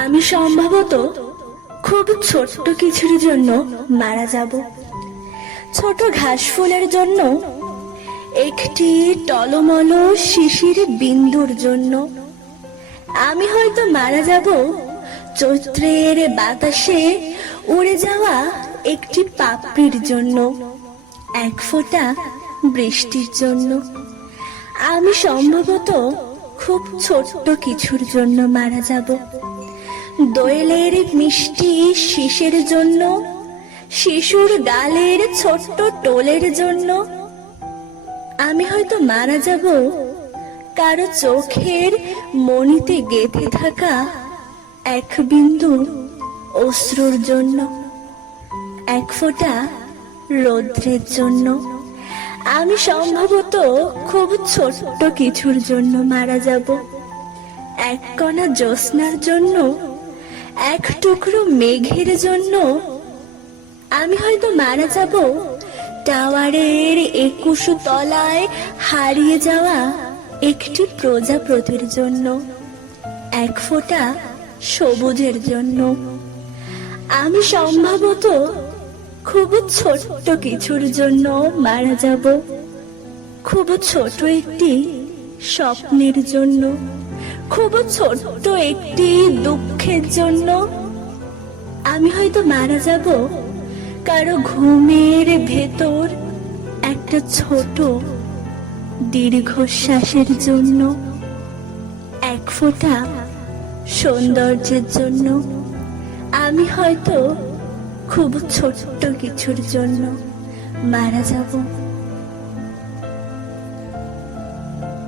আমি সম্ভবত খুব ছোট্ট কিছুর জন্য মারা যাব। ছোট ঘাস ফুলের জন্য, একটি টলমল শিশির বিন্দুর জন্য। আমি হয়তো মারা যাব চৈত্রের বাতাসে উড়ে যাওয়া একটি পাপড়ির জন্য, এক ফোঁটা বৃষ্টির জন্য। আমি সম্ভবত খুব ছোট্ট কিছুর জন্য মারা যাব। দোয়েলের মিষ্টি শিশের জন্য, শিশুর গালের ছোট্ট টোলের জন্য। আমি হয়তো মারা যাব কারো চোখের মণিতে গেঁথে থাকা এক বিন্দু অশ্রুর জন্য, এক ফোঁটা রৌদ্রের জন্য। আমি সম্ভবত খুব ছোট্ট কিছুর জন্য মারা যাব। এক কণা জ্যোৎস্নার জন্য, এক টুকরো মেঘের জন্য। আমি হয়তো মারা যাব টাওয়ারের 21 তলায় হারিয়ে যাওয়া একটি প্রজাপতির জন্য, এক ফোঁটা সবুজের জন্য। আমি সম্ভবত খুব ছোট্ট কিছুর জন্য মারা যাব, খুব ছোট একটি স্বপ্নের জন্য, খুব ছোট্ট একটি দুঃখের জন্য। আমি হয়তো মারা যাব কারো ঘুমের ভেতর একটা ছোট দীর্ঘশ্বাসের জন্য, এক ফোঁটা সৌন্দর্যের জন্য। আমি হয়তো খুব ছোট্ট কিছুর জন্য মারা যাব।